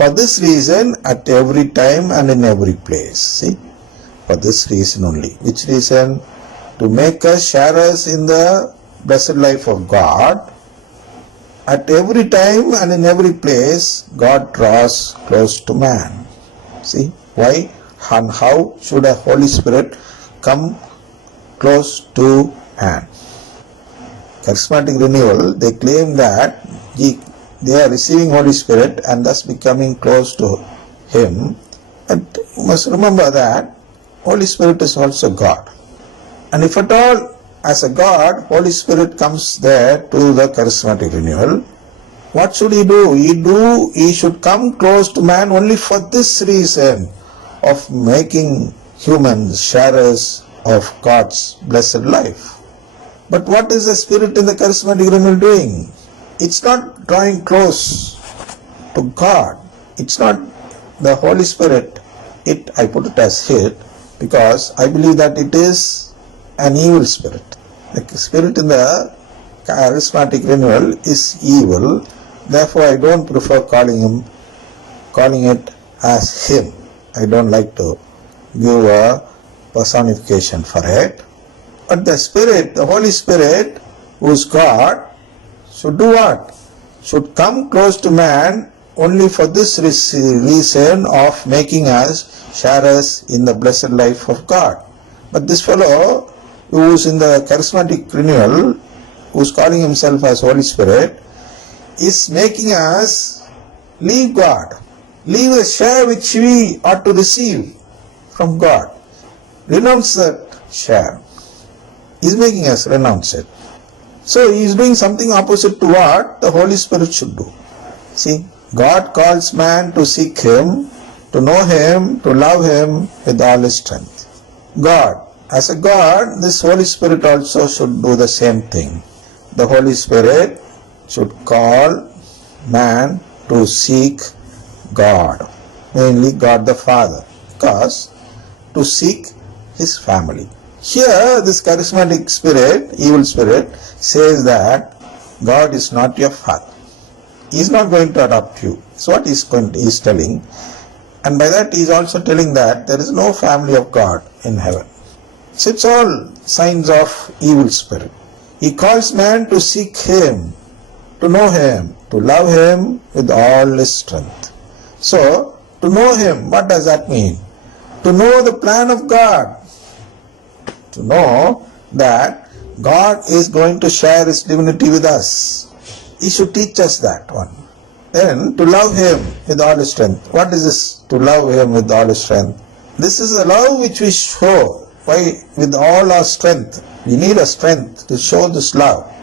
For this reason, at every time and in every place. See, for this reason only. Which reason? To make us sharers in the blessed life of God. At every time and in every place, God draws close to man. See, why and how should a Holy Spirit come close to man? Charismatic renewal, they claim that they are receiving Holy Spirit and thus becoming close to Him. But you must remember that Holy Spirit is also God. And if at all, as a God, Holy Spirit comes there to the charismatic renewal, what should He do? He should come close to man only for this reason of making humans sharers of God's blessed life. But what is the Spirit in the charismatic renewal doing? It's not drawing close to God. It's not the Holy Spirit. I put it as it because I believe that it is an evil spirit. The spirit in the charismatic renewal is evil. Therefore, I don't prefer calling it as Him. I don't like to give a personification for it. But the Spirit, the Holy Spirit, who is God, should do what? Should come close to man only for this reason of making us sharers in the blessed life of God. But this fellow who is in the charismatic renewal, who is calling himself as Holy Spirit, is making us leave God, leave the share which we ought to receive from God. Renounce that share. He is making us renounce it. So he is doing something opposite to what the Holy Spirit should do. See, God calls man to seek Him, to know Him, to love Him with all his strength. God, as a God, this Holy Spirit also should do the same thing. The Holy Spirit should call man to seek God, mainly God the Father, because to seek His family. Here, this charismatic spirit, evil spirit, says that God is not your father. He is not going to adopt you. That's what he is telling. And by that he is also telling that there is no family of God in heaven. So it's all signs of evil spirit. He calls man to seek Him, to know Him, to love Him with all his strength. So, to know Him, what does that mean? To know the plan of God. To know that God is going to share His divinity with us. He should teach us that one. Then to love Him with all His strength. What is this? To love Him with all His strength. This is a love which we show. Why? With all our strength. We need a strength to show this love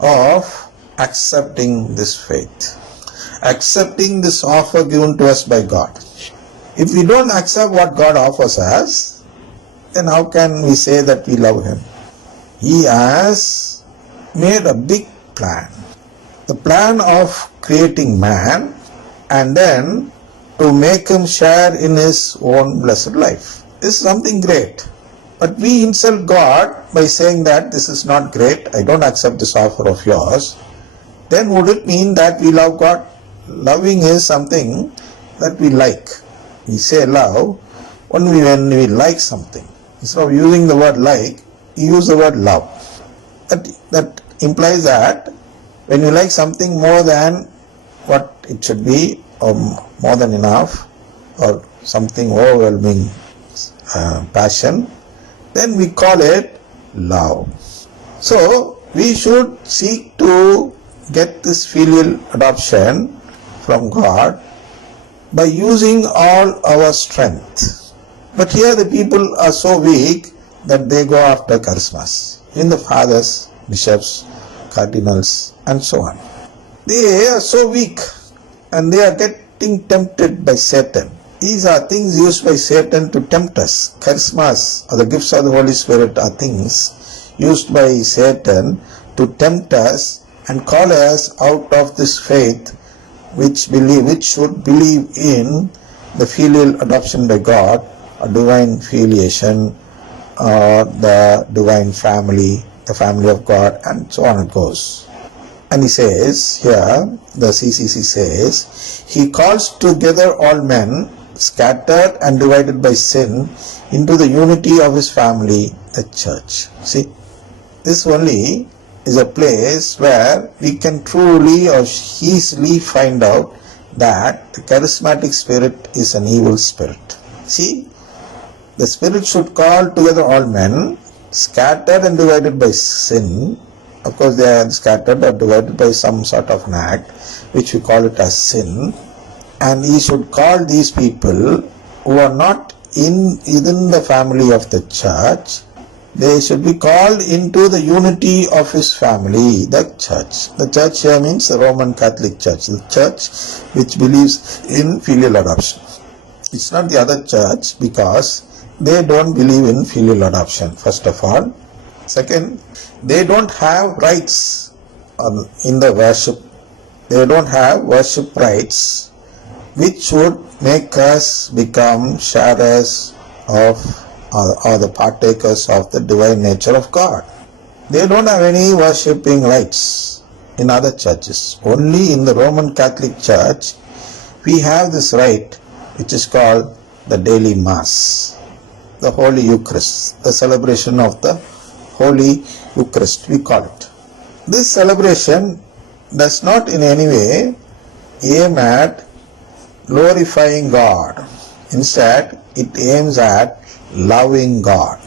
of accepting this faith. Accepting this offer given to us by God. If we don't accept what God offers us, then how can we say that we love Him? He has made a big plan. The plan of creating man and then to make him share in His own blessed life. This is something great. But we insult God by saying that this is not great, I don't accept this offer of yours. Then would it mean that we love God? Loving is something that we like. We say love only when we like something. Instead of using the word like, you use the word love. That implies that when you like something more than what it should be, or more than enough, or something overwhelming passion, then we call it love. So, we should seek to get this filial adoption from God by using all our strength. But here the people are so weak that they go after charismas. In the fathers, bishops, cardinals, and so on. They are so weak and they are getting tempted by Satan. These are things used by Satan to tempt us. Charismas, or the gifts of the Holy Spirit, are things used by Satan to tempt us and call us out of this faith which should believe in the filial adoption by God, a divine filiation, the divine family, the family of God, and so on it goes. And he says here, the CCC says, he calls together all men, scattered and divided by sin, into the unity of his family, the church. See, this only is a place where we can truly or easily find out that the charismatic spirit is an evil spirit. See, the spirit should call together all men, scattered and divided by sin. Of course, they are scattered or divided by some sort of an act, which we call it as sin. And he should call these people who are not within the family of the church. They should be called into the unity of his family, the church. The church here means the Roman Catholic Church, the church which believes in filial adoption. It's not the other church because they don't believe in filial adoption, first of all. Second, they don't have rights in the worship. They don't have worship rights which would make us become sharers of or the partakers of the divine nature of God. They don't have any worshipping rights in other churches. Only in the Roman Catholic Church we have this right, which is called the daily Mass, the Holy Eucharist, the celebration of the Holy Eucharist, we call it. This celebration does not in any way aim at glorifying God. Instead, it aims at loving God.